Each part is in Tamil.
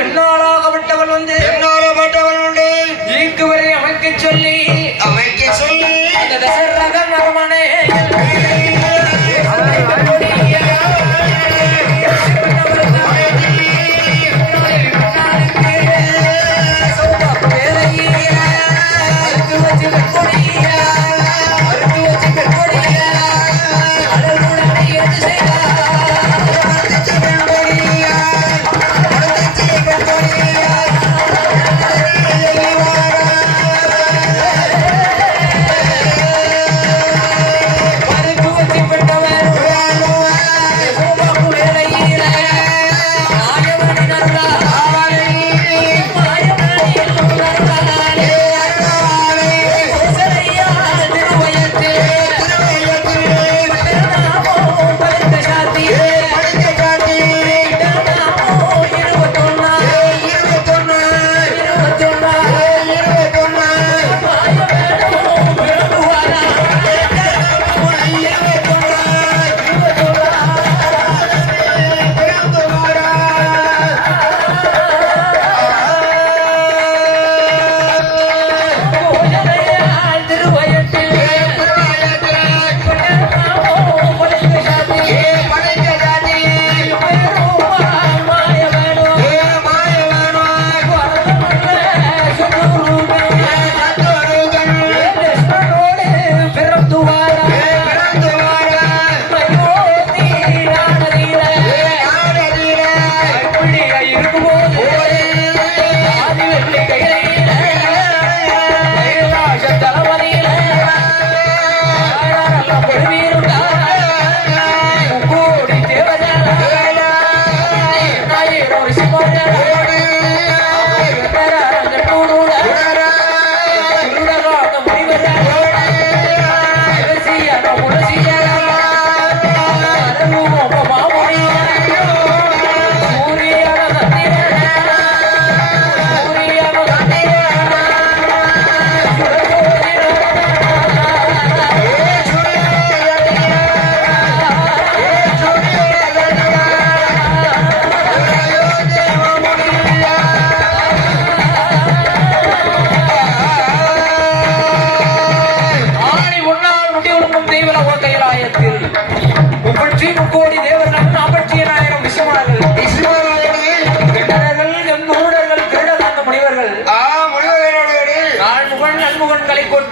Fernanda!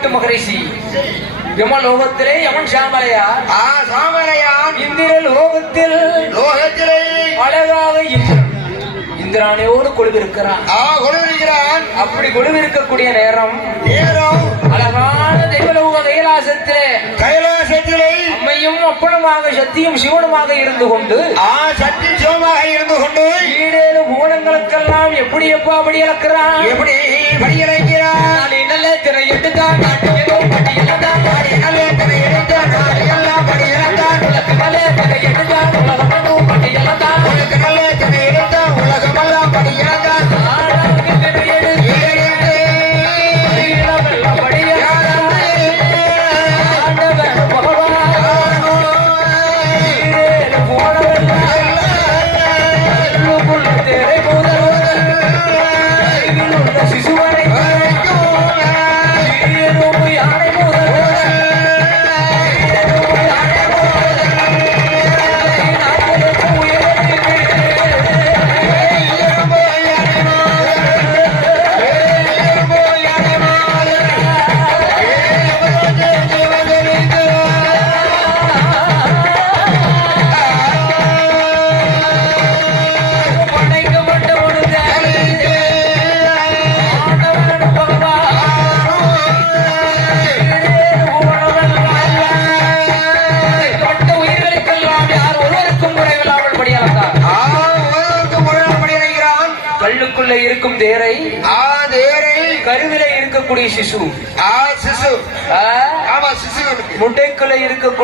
சனகாதி மகரிஷி. யமலோகத்திலே யமன் சாமரையார். ஆ சாமரையார். இந்திர லோகத்தில் லோகத்திலே. அழகாக இந்திராணியோடு கொழுவிருக்கிறான். ஆ கொழுவிருக்கிறான். அப்படி கொழுவிருக்கக்கூடிய நேரம் நேரம். அழகான தெய்வலோக கைலாசத்திலே கைலாசத்திலே. அம்மையும் அப்பனுமாக சத்தியும் சிவனுமாக இருந்து கொண்டு ஆ சத்தி சிவமாக இருந்து கொண்டு ஈடேழு மூலங்களுக்கெல்லாம் எப்படி எப்பா அப்படி இழக்கிறான்? எப்படி படி இழக்கிறான்? உலகமெல்லாம் படியாதான்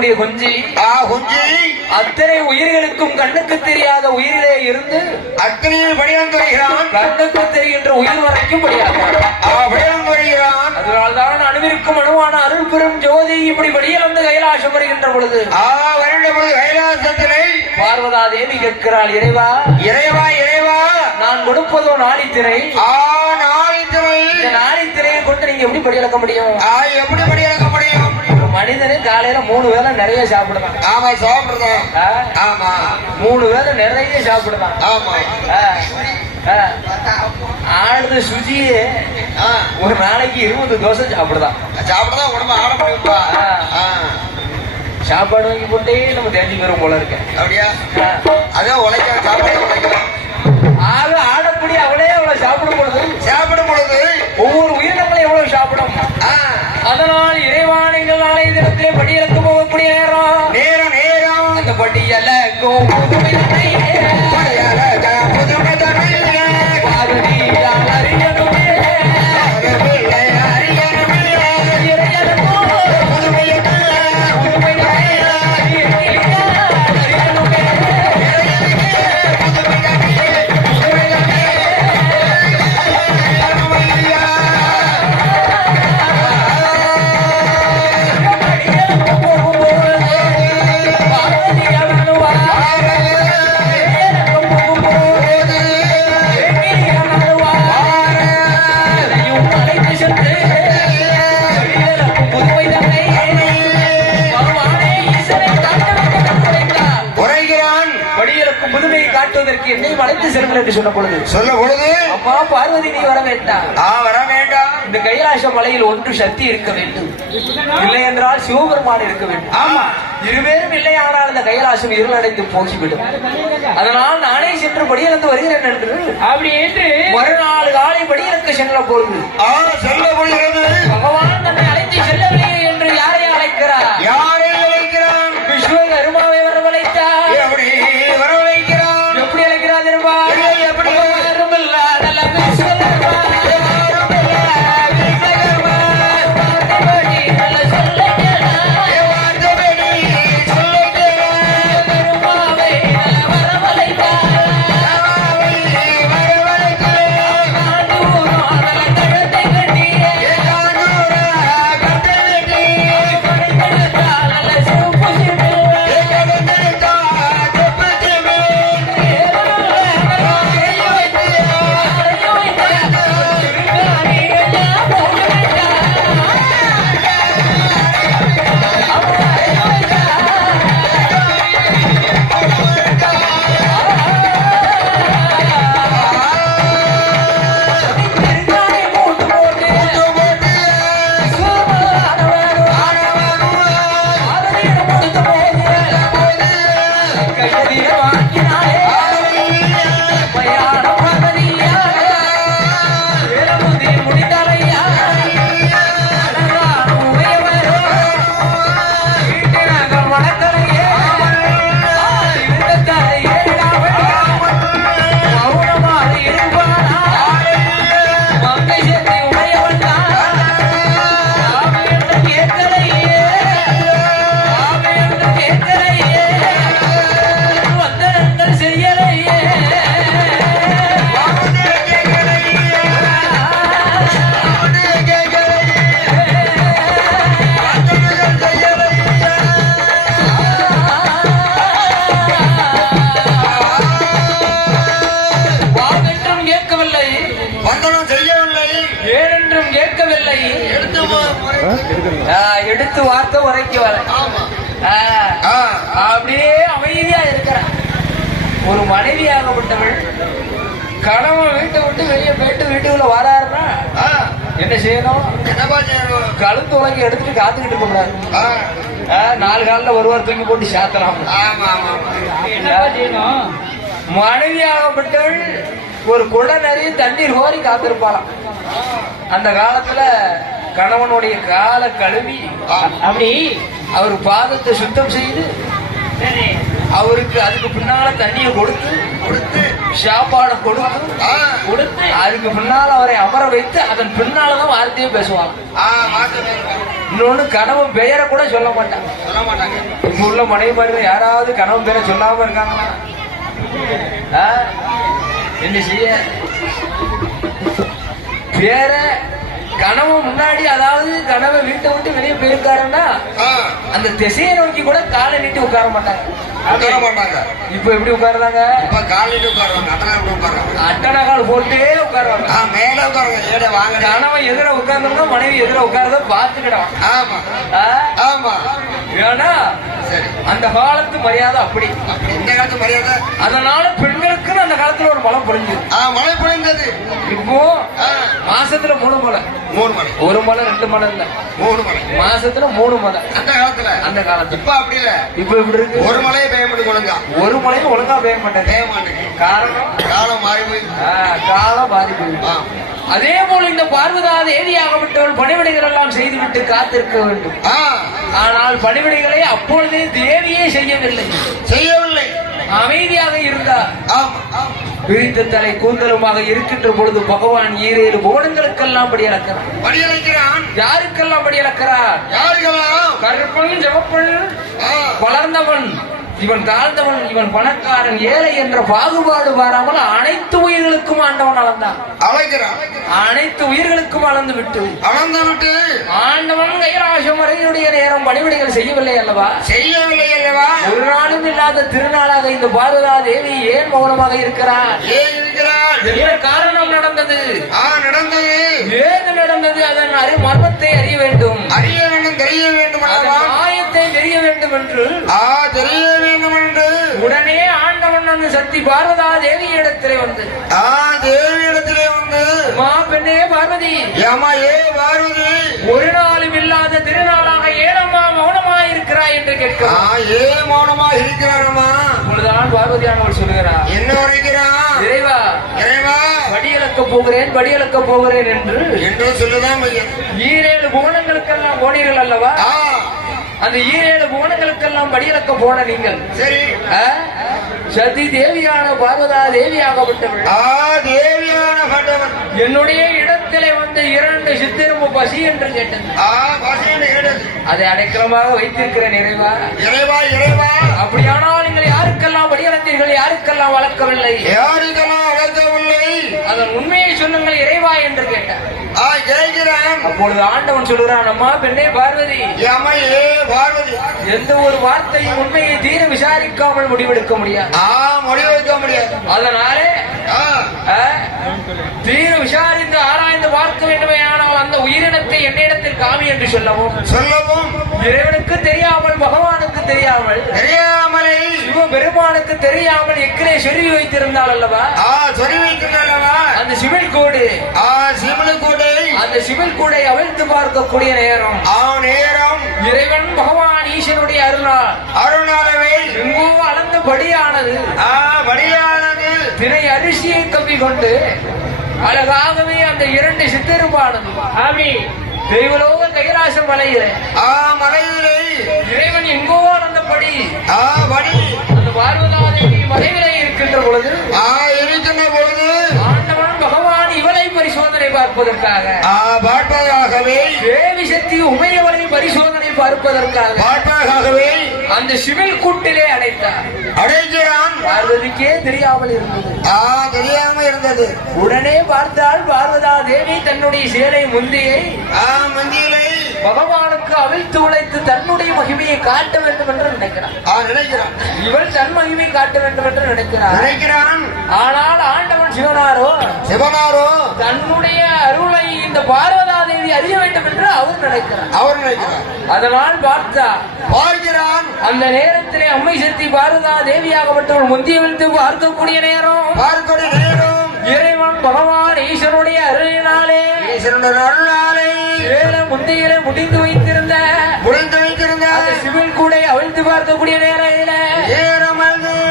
இருக்கக்கூடிய குஞ்சு குஞ்சி. அத்தனை உயிர்களுக்கும் கண்ணுக்கு தெரியாத உயிரிலே இருந்து அத்தனையில் படியாந்து வருகிறான் கண்ணுக்கு தெரிகின்ற உயிர் வரைக்கும் படியாந்து வருகிறான் அதனால்தான் அணுவிற்கும் அணுவான அருள் பெரும் ஜோதி இப்படி வெளியிலிருந்து கைலாசம் வருகின்ற பொழுது ஆ வருட பொழுது கைலாசத்தினை பார்வதா தேவி கேட்கிறாள் இறைவா இறைவா இறைவா. நான் கொடுப்பதோ நாளித்திரை? ஆ நாளித்திரை. நாளித்திரையை கொண்டு நீங்க எப்படி படியளக்க முடியும்? எப்படி ஒரு மனிதனே காலையில மூணு வேளை நிறைய சாப்பிடலாம் ஆமா சாப்பிடுறோம் ஆ? ஆமா. மூணு வேளை நிறைய சாப்பிடலாம் ஆமா. ஆளுது சுஜியே ஒரு நாளைக்கு இருபது தோசை சாப்பிடுதான் சாப்பிடதான் உடம்பு ஆட முடியும்பா சாப்பாடு வாங்கி போட்டே நம்ம தேடி வரும் போல இருக்க. அப்படியா. அதான் உழைக்க சாப்பாடு உழைக்கலாம் என்று சொன்ன பொழுது சொல்ல பொழுது அம்மா பார்வதி நீ வர வேண்டாம். ஆ வர வேண்டாம். இந்த கைலாச மலையில் ஒன்று சக்தி இருக்க வேண்டும். இல்லை என்றால் சிவபெருமான் இருக்க வேண்டும். ஆமா. இருவேரும் இல்லையானால் இந்த கைலாசம் இருளடைந்து போகிவிடும். அதனால் நானே சென்று படியிலிருந்து வருகிறேன் என்று அப்படி என்று மறுநாள் காலை படியிலுக்கு சென்ற பொழுது ஆ சொல்ல பொழுது பகவான் தன்னை அழைத்து செல்லவில்லை என்று யாரை அழைக்கிறார்? யாரை வைக்கிறான் விஸ்வகருமாவை வரவழைத்தார் எடுத்து வார்த்தை உரைக்க வர. ஆமா. ஆ, ஆ, அப்படியே அமைதியா இருக்கிறான் ஒரு மனைவியாகப்பட்டவள் கணவன் வீட்டை விட்டு வெளியே போயிட்டு வீட்டுக்குள்ள வராருன்னா ஆ, என்ன செய்யணும்? என்னப்பா செய்யணும்? கழுத்து உலகி எடுத்துட்டு காத்துக்கிட்டு கூடாது ஆ, ஆ, நாலு காலில் ஒருவர் தூக்கி போட்டு சாத்தலாம். மனைவியாகப்பட்டவள் ஒரு குட நிறைய தண்ணீர் கோரி காத்திருப்பாளாம். அந்த காலத்துல கணவனுடைய காலை கழுவி அப்படி அவர் பாதத்தை சுத்தம் செய்து அவருக்கு அதுக்கு பின்னால தண்ணியை கொடுத்து கொடுத்து சாப்பாடை கொடுத்து கொடுத்து அதுக்கு பின்னால அவரை அமர வைத்து அதன் பின்னாலதான் வார்த்தையே பேசுவாங்க. இன்னொன்னு கணவன் பெயரை கூட சொல்ல மாட்டாங்க. சொல்ல மாட்டாங்க. இப்ப உள்ள மனைவிமார்கள் யாராவது கணவன் பேரை சொல்லாம இருக்காங்களா? ஆ? என்ன செய்ய? பேர கணவன் முன்னாடி அதாவது கணவன் வீட்டை விட்டு வெளியே போயிருக்காருன்னா அந்த திசையை நோக்கி கூட காலை நீட்டி உட்கார மாட்டாங்க உட்கார மாட்டாங்க. இப்ப எப்படி உட்காருறாங்க? இப்ப காலையில உட்காருவாங்க அத்தனை எப்படி உட்காருவாங்க? அட்டனை கால் போட்டே உட்காருவாங்க. ஆ, மேல உட்காருவாங்க ஏட வாங்க கணவன் எதிர உட்கார்ந்தோம்னா மனைவி எதிர உட்கார்றத பாத்துக்கிடான் ஆமா. ஆமா. ஏன்னா அந்த காலத்து மரியாதை அப்படி. இந்த காலத்து மரியாதை? அதனால பெண்களுக்குன்னு அந்த காலத்துல ஒரு மலம் பொழிஞ்சது. ஆ மழை பொழிந்தது. இப்போ மாசத்துல மூணு மலை மூணு மலை. ஒரு மலை ரெண்டு மலை இல்ல. மூணு மலை. மாசத்துல மூணு மலை. அந்த காலத்துல அந்த காலத்துல. இப்ப அப்படி இல்ல. இப்ப இப்படி இருக்கு? ஒரு மலையை பெய்ய ஒழுங்கா? ஒரு மலையும் ஒழுங்கா பெய்ய மாட்டேங்க பெய்ய காரணம்? காலம் மாறி போய் காலம் பாதிப்பு ஆ, அதே போல இந்த பார்வதா தேவியாகப்பட்டவள் பணிவிடைகள் எல்லாம் செய்துவிட்டு காத்திருக்க வேண்டும். ஆனால் பணிவிடைகளை அப்பொழுதே தேவியே செய்யவில்லை. செய்யவில்லை. அமைதியாக இருந்தார். விரித்த தலை கூந்தலுமாக இருக்கின்ற பொழுது பகவான் ஈரேழு கோணங்களுக்கெல்லாம் படி அளக்கிறார் படியழைக்கிறான் யாருக்கெல்லாம் படி அளக்கிறார் யாருக்கெல்லாம் கருப்பன் ஜவப்பன் வளர்ந்தவன். இவன் தாழ்ந்தவன் இவன் பணக்காரன் ஏழை என்ற பாகுபாடு பாராமல் அனைத்து உயிர்களுக்கும் ஆண்டவன் அளந்தான். அழைக்கிறான். அனைத்து உயிர்களுக்கும் அளந்து விட்டு அளந்து விட்டு ஆண்டவன் கைலாசம் வரையினுடைய நேரம் பணிவிடைகள் செய்யவில்லை அல்லவா? செய்யவில்லை அல்லவா? ஒரு நாளும் இல்லாத திருநாளாக இந்த பாரதா தேவி ஏன் மௌனமாக இருக்கிறார்? ஏன் இருக்கிறார்? என்ன காரணம் நடந்தது? ஆ நடந்தது. ஏது நடந்தது? அதன் அறி மர்மத்தை அறிய வேண்டும். அறிய வேண்டும் தெரிய வேண்டும் தெரிய வேண்டும் என்று ஆ தெரிய வேண்டும் என்று உடனே ஆண்டவன் அந்த சக்தி பார்வதா தேவி இடத்திலே வந்து. ஆ தேவியிடத்திலே வந்து. மா பெண்ணே பார்வதி. ஏமா ஏ பார்வதி? ஒரு நாளும் இல்லாத திருநாளாக ஏனம்மா மௌனமாய் இருக்கிறாய் என்று ஆ கேட்கிறார் ஏ மௌனமா இருக்கிறாரம்மா? அப்பொழுதுதான் பார்வதியானவள் சொல்கிறார். என்ன வரைக்கிறான் இறைவா இறைவா? படியளக்க போகிறேன் படியளக்க போகிறேன் என்று. என்று சொல்லுதான் ஈரேழு புவனங்களுக்கெல்லாம் போனீர்கள் அல்லவா? அந்த ஈரேழு புவனங்களுக்கெல்லாம் படியளக்க போன நீங்கள். சரி? சதி தேவியான பார்வதா தேவியாகப்பட்டவள் என்னுடைய இடத்திலே வந்து இரண்டு சித்திரம்பு பசி என்று கேட்டது. அதை அடைக்கலமாக வைத்திருக்கிறேன் இறைவா. இறைவா இறைவா. அப்படியானால் நீங்கள் யாருக்கெல்லாம் படியளந்தீர்கள் யாருக்கெல்லாம் வளர்க்கவில்லை? யாருக்கெல்லாம் அழைக்கவில்லை அதன் உண்மையை சொல்லுங்கள் இறைவா என்று கேட்டார். அப்பொழுது ஆண்டவன் சொல்கிறான் அம்மா பெண்ணே பார்வதி. பார்வதி. எந்த ஒரு வார்த்தையும் உண்மையை தீர விசாரிக்காமல் முடிவெடுக்க முடியாது. ஆ முடிவு வைக்க முடியாது. அதனாலே தீர விசாரித்து ஆராய்ந்து பார்க்க வேண்டுமே ஆனால் அந்த உயிரினத்தை என்னிடத்தில் காமி என்று சொல்லவும் சொல்லவும் இறைவனுக்கு தெரியாமல் பகவானுக்கு தெரியாமல் தெரியாமலை. சிவபெருமானுக்கு தெரியாமல் எக்கிலே சொருவி வைத்திருந்தாள் அல்லவா? சொல்லி வைக்கிறல்லவா அந்த சிவில் கோடு. ஆ சிமலுக்கோட்டை அந்த சிவில் கூடை அவிழ்த்து பார்க்கக்கூடிய நேரம். ஆ நேரம். இறைவன் பகவான் ஈசனுடைய அருளால் அருணாலவை எங்கோ அளந்த படியானது. ஆ வடியானது திரை அரிசியை கம்பி கொண்டு அழகாகவே அந்த இரண்டு சித்தருப்பானது அப்படி தெய்வலோக கைலாச மலையில ஆ மலையிலே. இறைவன் எங்கோ அளந்தபடி ஆ வடி. அந்த பார்வதாதேவி மலைவிலே இருக்கின்ற பொழுது ஆ இருக்கின்ற பொழுது. ஆண்டவன் பகவான் இவளை பரிசோதனை பார்ப்பதற்காக. ஆ பார்ப்பதாகவே. தேவி சக்தி உமையவளை பரிசோதனை பார்ப்பதற்காக பார்ப்பதாகவே. அந்த சிவில் கூட்டிலே அடைத்தார். அடைக்கிறான் பார்வதிக்கே தெரியாமல் இருந்தது. ஆ தெரியாம இருந்தது. உடனே பார்த்தால் பார்வதா தேவி தன்னுடைய சேலை முந்தியை ஆ மந்தியிலே. பகவானுக்கு அவிழ்த்து உழைத்து தன்னுடைய மகிமையை காட்ட வேண்டும் என்று நினைக்கிறார் ஆ நினைக்கிறான். இவள் தன் மகிமை காட்ட வேண்டும் என்று நினைக்கிறார் நினைக்கிறான். ஆனால் ஆண்டவன் சிவனாரோ சிவனாரோ தன்னுடைய அருளை இந்த பார்வதா தேவி அறிய வேண்டும் என்று அவர் நினைக்கிறார். அவர் நினைக்கிறார். அதனால் பார்த்தா பார்க்கிறான். அந்த நேரத்திலே அம்மை சக்தி பாரதா தேவியாகப்பட்டவள் முந்திய விழுத்து பார்க்கக்கூடிய நேரம். பார்க்கொடி நேரம். இறைவன் பகவான் ஈஸ்வருடைய அருளினாலே ஈஸ்வரனுடைய அருளாலே ஏழ முந்தையில முடிந்து வைத்திருந்த முடிந்து வைத்திருந்த அந்த சிவில் கூட அவிழ்த்து பார்க்கக்கூடிய நேரையில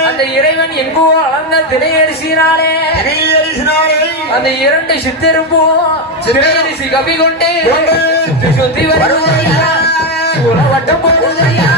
அந்த இறைவன் எங்கோ அளந்த திரையரிசினாலே அந்த இரண்டு சித்திருப்பும் திரையரிசி கவி கொண்டு சுத்தி வருவதையா வட்டம் போடுவதையா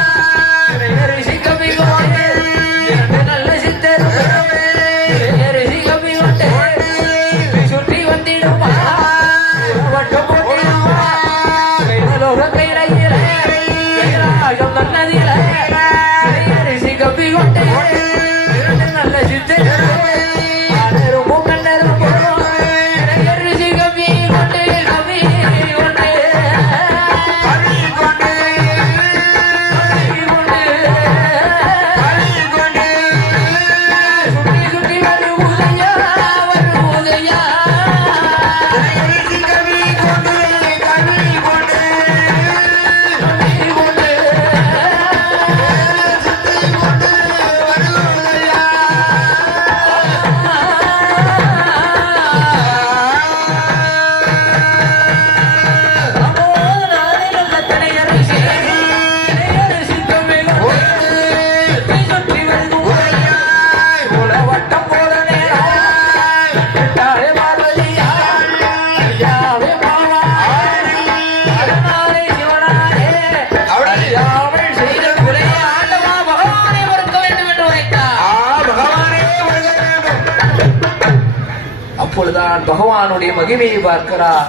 பகவானுடைய மகிமையை பார்க்கிறார்.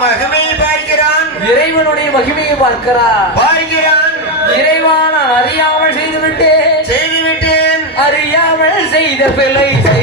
மகிமையை பார்க்கிறான். இறைவனுடைய மகிமையை பார்க்கிறார். பார்க்கிறான். இறைவான அறியாமல் செய்துவிட்டேன். செய்துவிட்டேன். அறியாமல் செய்த பிள்ளை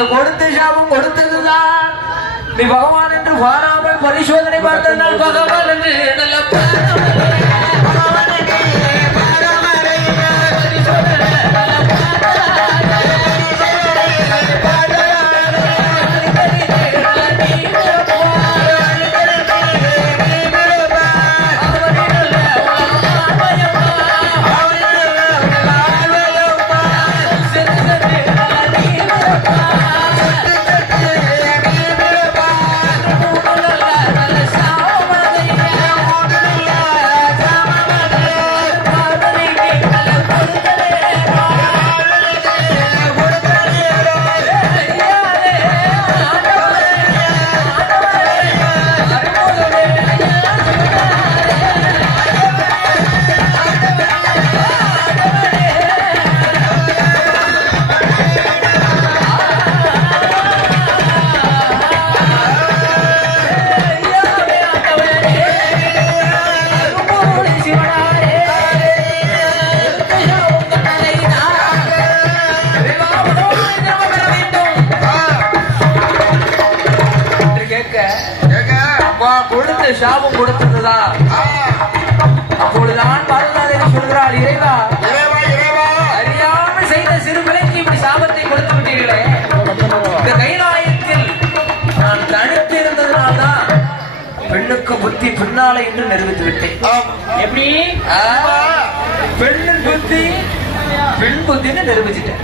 அந்த கொடுத்த சாபம் கொடுத்ததுதான். நீ பகவான் என்று பாராமல் பரிசோதனை பார்த்ததால் பகவான் என்று புத்தி பின்னாலே என்று நிரூபித்து விட்டேன். எப்படி? பெண்ணின் புத்தி பெண் புத்தின்னு நிரூபிச்சிட்டேன்.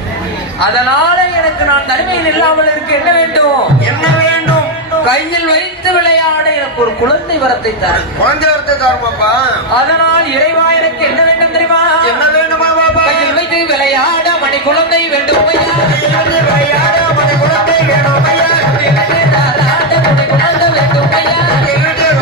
அதனால எனக்கு நான் தனிமையில் இல்லாமல் இருக்க என்ன வேண்டும்? என்ன வேண்டும்? கையில் வைத்து விளையாட எனக்கு ஒரு குழந்தை வரத்தை தரும் குழந்தை வரத்தை தரும் பாப்பா. அதனால் இறைவா எனக்கு என்ன வேண்டும் தெரியுமா? என்ன வேண்டுமா பாப்பா? கையில் வைத்து விளையாட மணி குழந்தை வேண்டும் விளையாட மணி குழந்தை வேண்டும் குழந்தை வேண்டும்